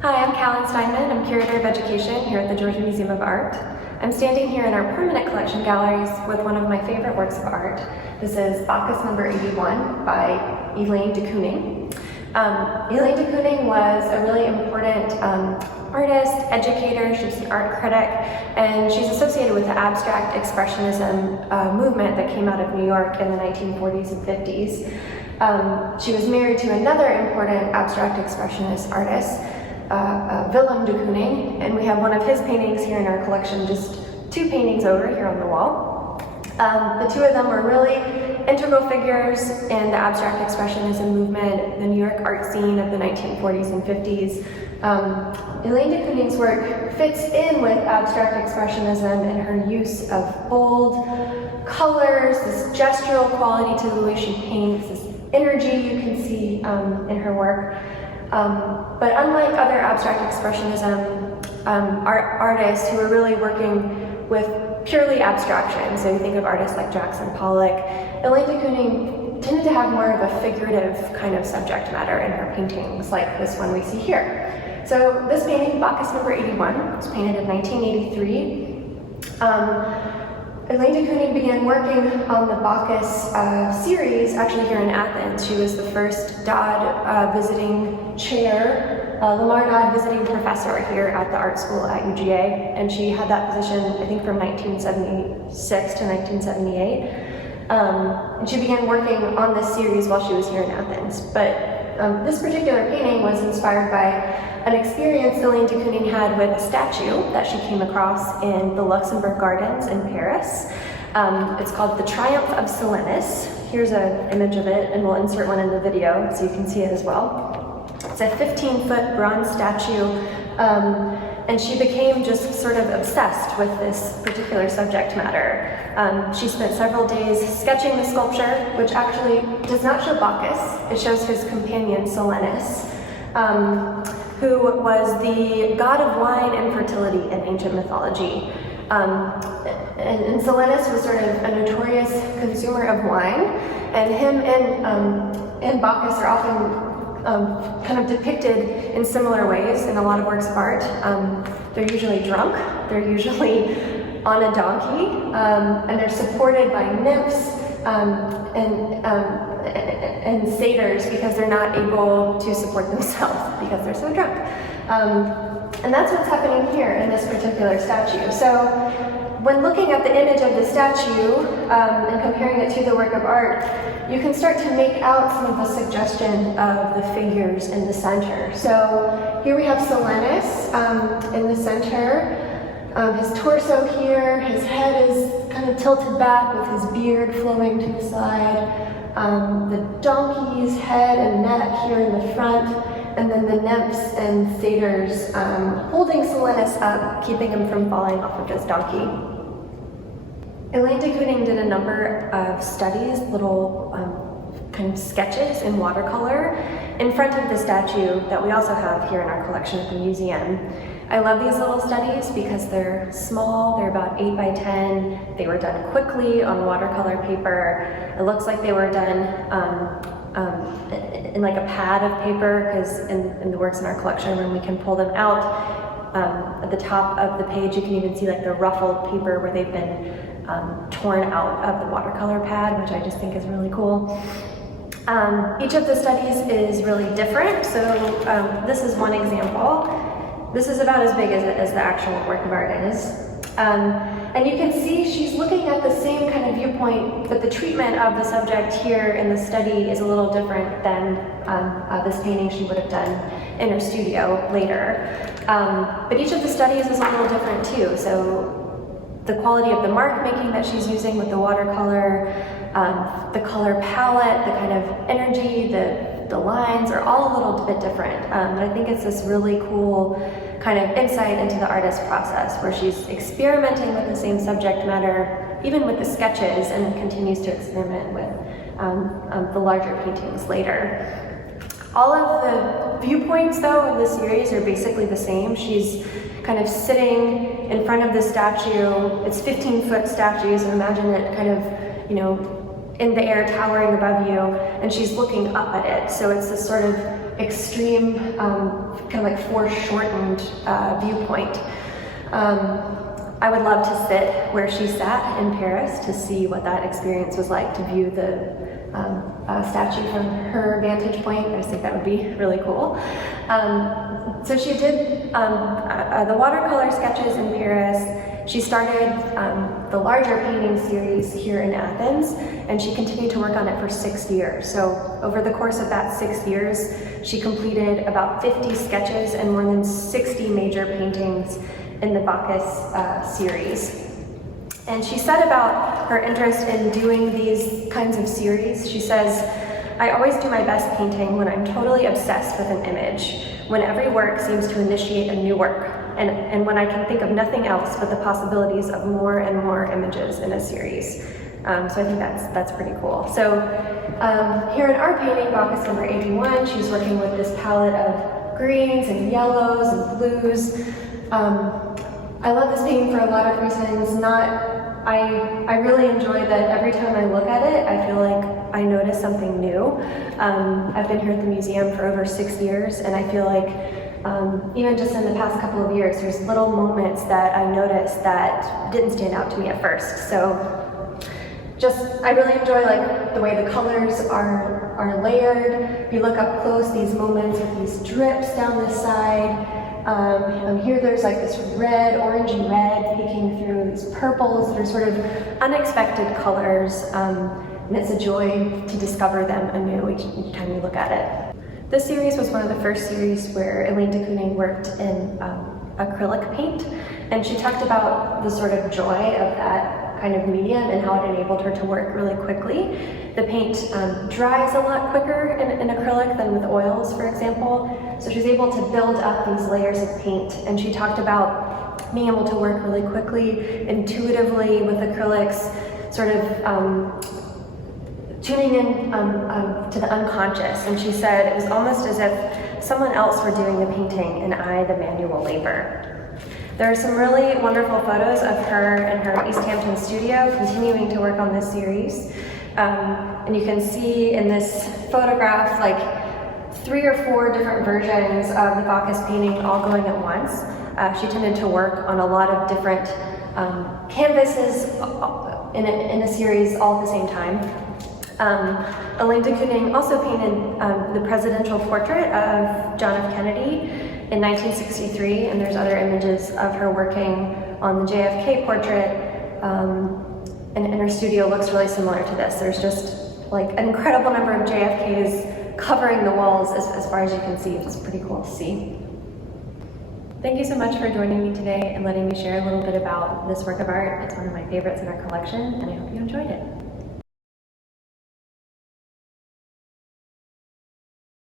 Hi, I'm Callan Steinmann. I'm curator of education here at the Georgia Museum of Art. I'm standing here in our permanent collection galleries with one of my favorite works of art. This is Bacchus number 81 by Elaine de Kooning. Elaine de Kooning was a really important artist, educator. She's an art critic, and she's associated with the abstract expressionism movement that came out of New York in the 1940s and 50s. She was married to another important abstract expressionist artist, Willem de Kooning, and we have one of his paintings here in our collection, just two paintings over here on the wall. The two of them were really integral figures in the abstract expressionism movement, the New York art scene of the 1940s and 50s. Elaine de Kooning's work fits in with abstract expressionism in her use of bold colors, this gestural quality to the way she paints, this energy you can see in her work. But unlike other abstract expressionism artists who are really working with purely abstraction, so you think of artists like Jackson Pollock, Elaine de Kooning tended to have more of a figurative kind of subject matter in her paintings, like this one we see here. So this painting, Bacchus number 81, was painted in 1983. Elaine de Kooning began working on the Bacchus series actually here in Athens. She was the first Dodd visiting chair, Lamar Dodd visiting professor here at the art school at UGA, and she had that position, I think, from 1976 to 1978. And she began working on this series while she was here in Athens. But this particular painting was inspired by an experience Elaine de Kooning had with a statue that she came across in the Luxembourg Gardens in Paris. It's called The Triumph of Silenus. Here's an image of it, and we'll insert one in the video so you can see it as well. It's a 15-foot bronze statue, and she became just sort of obsessed with this particular subject matter. She spent several days sketching the sculpture, which actually does not show Bacchus. It shows his companion Silenus, who was the god of wine and fertility in ancient mythology. And Silenus was sort of a notorious consumer of wine, and him and Bacchus are often kind of depicted in similar ways in a lot of works of art. They're usually drunk, they're usually on a donkey, and they're supported by nymphs and satyrs because they're not able to support themselves because they're so drunk. And that's what's happening here in this particular statue. So when looking at the image of the statue and comparing it to the work of art, you can start to make out some of the suggestion of the figures in the center. So here we have Silenus in the center. His torso here, his head is kind of tilted back with his beard flowing to the side. The donkey's head and neck here in the front, and then the nymphs and satyrs holding Silenus up, keeping him from falling off of his donkey. Elaine de Kooning did a number of studies, little kind of sketches in watercolor in front of the statue that we also have here in our collection at the museum. I love these little studies because they're small, they're about 8 by 10, they were done quickly on watercolor paper. It looks like they were done in like a pad of paper, because in the works in our collection, when we can pull them out, at the top of the page you can even see like the ruffled paper where they've been torn out of the watercolor pad, which I just think is really cool. Each of the studies is really different, so this is one example. This is about as big as the actual work of art is. And you can see she's looking at the same kind of viewpoint, but the treatment of the subject here in the study is a little different than this painting she would have done in her studio later. But each of the studies is a little different too. So the quality of the mark making that she's using with the watercolor, the color palette, the kind of energy, the lines are all a little bit different. And I think it's this really cool kind of insight into the artist's process where she's experimenting with the same subject matter, even with the sketches, and then continues to experiment with the larger paintings later. All of the viewpoints, though, of the series are basically the same. She's kind of sitting in front of the statue. It's 15-foot statue, so imagine it kind of, you know, in the air, towering above you, and she's looking up at it. So it's this sort of extreme, kind of like foreshortened viewpoint. I would love to sit where she sat in Paris to see what that experience was like, to view the statue from her vantage point. I just think that would be really cool. So she did the watercolor sketches in Paris. She started the larger painting series here in Athens, and she continued to work on it for 6 years. So over the course of that 6 years, she completed about 50 sketches and more than 60 major paintings in the Bacchus series. And she said about her interest in doing these kinds of series, she says, "I always do my best painting when I'm totally obsessed with an image, when every work seems to initiate a new work, and when I can think of nothing else but the possibilities of more and more images in a series." So I think that's pretty cool. So here in our painting, Bacchus number 81, she's working with this palette of greens and yellows and blues. I love this painting for a lot of reasons. I really enjoy that every time I look at it, I feel like I notice something new. I've been here at the museum for over 6 years, and I feel like even just in the past couple of years, there's little moments that I noticed that didn't stand out to me at first. So I really enjoy like the way the colors are layered. If you look up close, these moments with these drips down the side. Here there's like this red, orangey red peeking through, these purples. They're sort of unexpected colors, and it's a joy to discover them anew each time you look at it. This series was one of the first series where Elaine Kooning worked in acrylic paint, and she talked about the sort of joy of that kind of medium and how it enabled her to work really quickly. The paint dries a lot quicker in acrylic than with oils, for example, so she's able to build up these layers of paint, and she talked about being able to work really quickly, intuitively with acrylics, sort of tuning in to the unconscious. And she said it was almost as if someone else were doing the painting and I the manual labor. There are some really wonderful photos of her in her East Hampton studio continuing to work on this series. And you can see in this photograph like 3 or 4 different versions of the Bacchus painting all going at once. She tended to work on a lot of different canvases in a series all at the same time. Elaine Kooning also painted the presidential portrait of John F. Kennedy in 1963, and there's other images of her working on the JFK portrait, and her studio looks really similar to this. There's just like an incredible number of JFKs covering the walls as far as you can see. It's pretty cool to see. Thank you so much for joining me today and letting me share a little bit about this work of art. It's one of my favorites in our collection, and I hope you enjoyed it.